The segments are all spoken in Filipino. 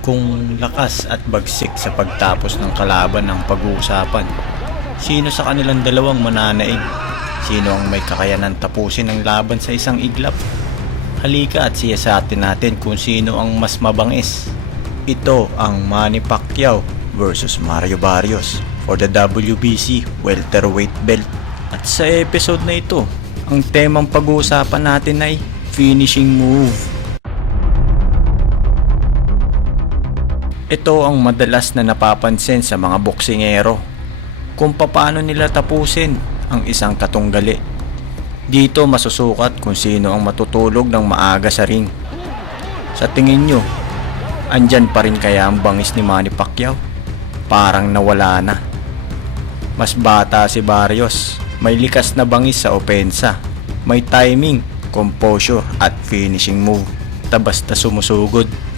Kung lakas at bagsik sa pagtapos ng kalaban ng pag-uusapan, sino sa kanilang dalawang mananaig? Sino ang may kakayanan tapusin ang laban sa isang iglap? Halika at siyasatin natin kung sino ang mas mabangis. Ito ang Manny Pacquiao versus Mario Barrios for the WBC welterweight belt. At sa episode na ito, ang temang pag-uusapan natin ay finishing move. Ito ang madalas na napapansin sa mga boksingero kung paano nila tapusin ang isang katunggali. Dito masusukat kung sino ang matutulog ng maaga sa ring. Sa tingin nyo, andyan pa rin kaya ang bangis ni Manny Pacquiao? Parang nawala na. Mas bata si Barrios, may likas na bangis sa opensa, may timing, composure at finishing move. Tabasta sumusugod.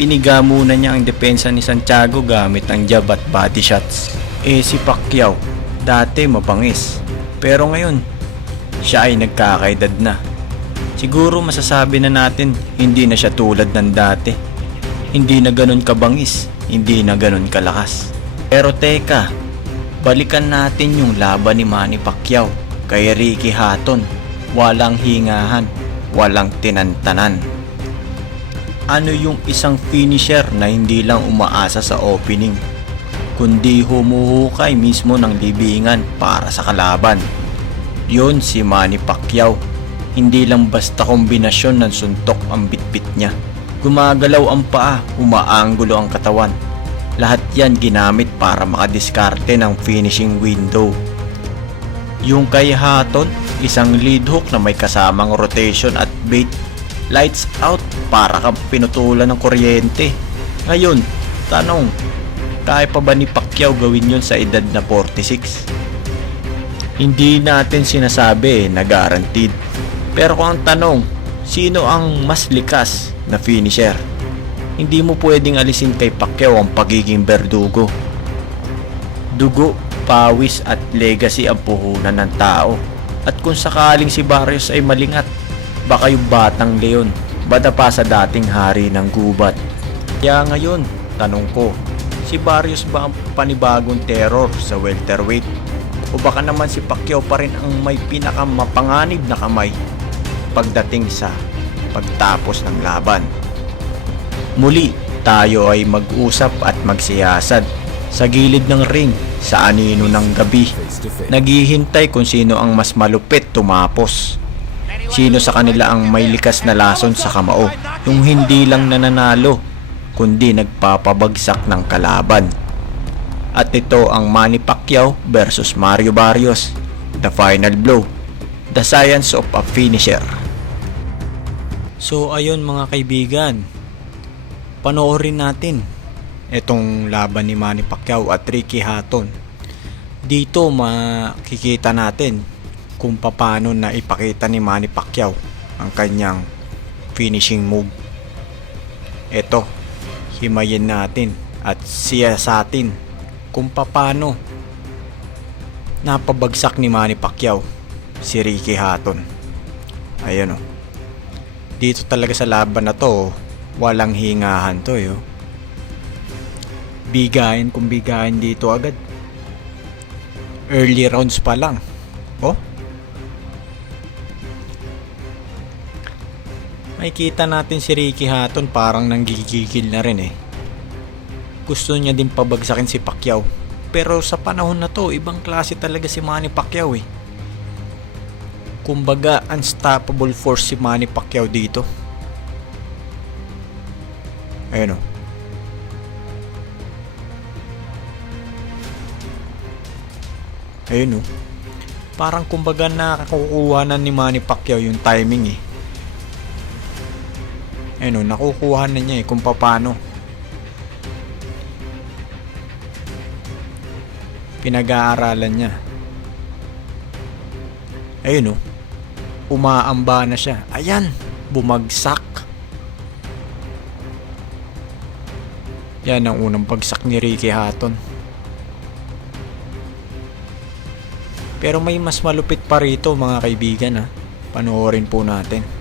Piniga muna niya ang depensa ni Santiago gamit ang jab at body shots. Eh si Pacquiao, dati mabangis. Pero ngayon, siya ay nagkakaedad na. Siguro masasabi na natin hindi na siya tulad ng dati. Hindi na ganun kabangis, hindi na ganun kalakas. Pero teka, balikan natin yung laban ni Manny Pacquiao kay Ricky Hatton. Walang hingahan, walang tinantanan. Ano yung isang finisher na hindi lang umaasa sa opening, kundi humuhukay mismo ng libingan para sa kalaban. Yun si Manny Pacquiao. Hindi lang basta kombinasyon ng suntok ang bitbit niya. Gumagalaw ang paa, umaanggulo ang katawan. Lahat yan ginamit para makadiskarte ng finishing window. Yung kay Hatton, isang lead hook na may kasamang rotation at bait. Lights out para kang pinutulan ng kuryente. Ngayon, tanong, kaya pa ba ni Pacquiao gawin yun sa edad na 46? Hindi natin sinasabi na guaranteed. Pero kung ang tanong, sino ang mas likas na finisher? Hindi mo pwedeng alisin kay Pacquiao ang pagiging berdugo. Dugo, pawis at legacy ang puhunan ng tao. At kung sakaling si Barrios ay malingat, baka yung batang leon, bada pa sa dating hari ng gubat. Kaya ngayon, tanong ko, si Barrios ba ang panibagong terror sa welterweight? O baka naman si Pacquiao pa rin ang may pinakamapanganib na kamay pagdating sa pagtapos ng laban? Muli, tayo ay mag-usap at magsiyasad sa gilid ng ring sa anino ng gabi. Naghihintay kung sino ang mas malupit tumapos. Sino sa kanila ang may likas na lason sa kamao, yung hindi lang nananalo, kundi nagpapabagsak ng kalaban. At ito ang Manny Pacquiao versus Mario Barrios, the final blow, the science of a finisher. So ayun mga kaibigan, panoorin natin itong laban ni Manny Pacquiao at Ricky Hatton. Dito makikita natin kung paano na ipakita ni Manny Pacquiao ang kanyang finishing move. Ito, himayin natin at siya sa atin kung paano napabagsak ni Manny Pacquiao si Ricky Hatton. Ayan o. Dito talaga sa laban na to, walang hingahan to yo. Bigayin kung bigayin dito agad. Early rounds pa lang. Oh, Makikita natin si Ricky Hatton parang nanggigigil na rin eh. Gusto niya din pabagsakin si Pacquiao. Pero sa panahon na to, ibang klase talaga si Manny Pacquiao eh. Kumbaga, unstoppable force si Manny Pacquiao dito. Ayun oh. Ayun oh. Parang kumbaga nakakukuha na ni Manny Pacquiao yung timing eh. Ayun o, nakukuha na niya eh kung paano. Pinag-aaralan niya. Ayun o, umaamba na siya. Ayan, bumagsak. Yan ang unang bagsak ni Ricky Hatton. Pero may mas malupit pa rito mga kaibigan ha. Panoorin po natin.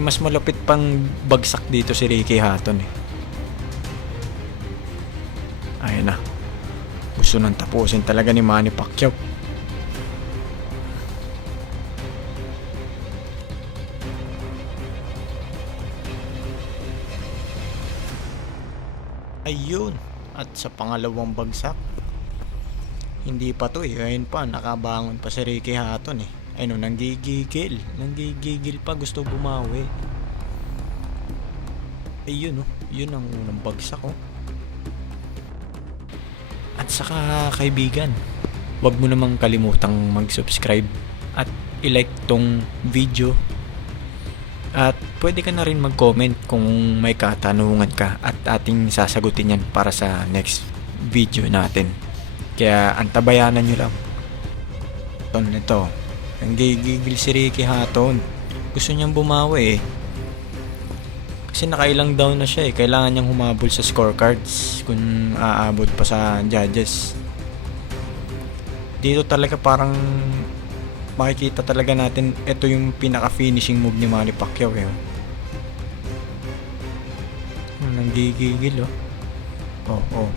May mas malapit pang bagsak dito si Ricky Hatton eh. Ayun na. Gusto nang tapusin talaga ni Manny Pacquiao. Ayun. At sa pangalawang bagsak, hindi pa to eh. Ayun pa, nakabangon pa si Ricky Hatton eh. Ayun, nanggigigil. Nanggigigil pa, gusto bumawi. Ayun oh, yun ang unang bagsak oh. At saka kaibigan, wag mo namang kalimutang mag-subscribe at i-like tong video. At pwede ka na rin mag-comment kung may katanungan ka at ating sasagutin yan para sa next video natin. Kaya antabayanan nyo lang. Ton nito, nanggigigil si Ricky Hatton. Gusto niyang bumawi eh. Kasi nakailang down na siya eh. Kailangan niyang humabol sa scorecards kung aabot pa sa judges. Dito talaga parang makikita talaga natin ito yung pinaka-finishing move ni Manny Pacquiao eh. Nanggigigil oh. Oh, oh.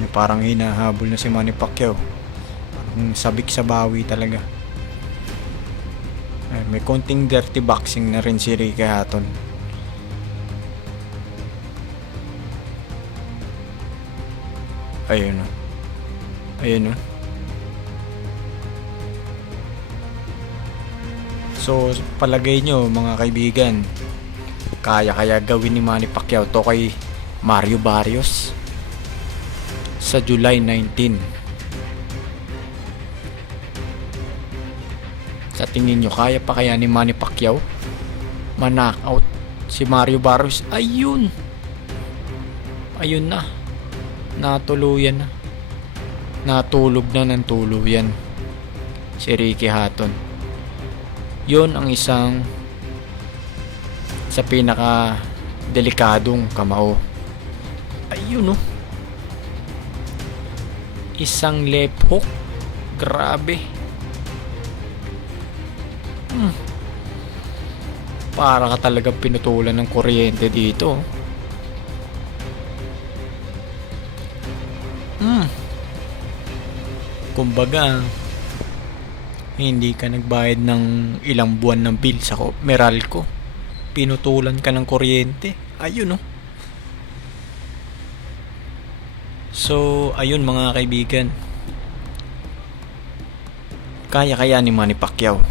Yung Parang hinahabol na si Manny Pacquiao. Parang sabik sa bawi talaga. Ay, may konting dirty boxing na rin si Ricky Hatton. Ayun o. Ayun o. So, palagay nyo mga kaibigan, kaya kaya gawin ni Manny Pacquiao to kay Mario Barrios sa July 19. Sa tingin nyo, kaya pa kaya ni Manny Pacquiao? Ma-knockout si Mario Barrios. Ayun! Ayun na. Natuluyan na. Natulog na ng tuluyan. Si Ricky Hatton. Yun ang isang sa pinaka delikadong kamao. Ayun oh. Isang left hook. Grabe. Hmm. Para ka talaga pinutulan ng kuryente dito. Hmm. Kumbaga, hindi ka nagbayad ng ilang buwan ng bill sa Meralco. Pinutulan ka ng kuryente. Ayun oh. So, ayun mga kaibigan. Kaya-kaya ni Manny Pacquiao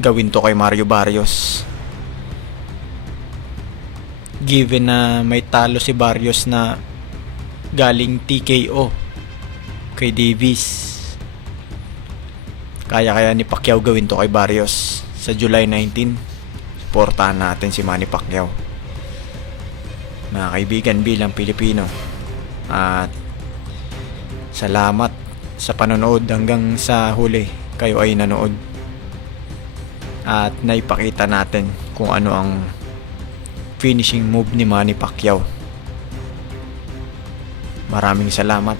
gawin to kay Mario Barrios. Given na may talo si Barrios na galing TKO kay Davis. Kaya kaya ni Pacquiao gawin to kay Barrios sa July 19. Suportahan natin si Manny Pacquiao. Mga kaibigan bilang Pilipino. At salamat sa panonood hanggang sa huli kayo ay nanood at naipakita natin kung ano ang finishing move ni Manny Pacquiao. Maraming salamat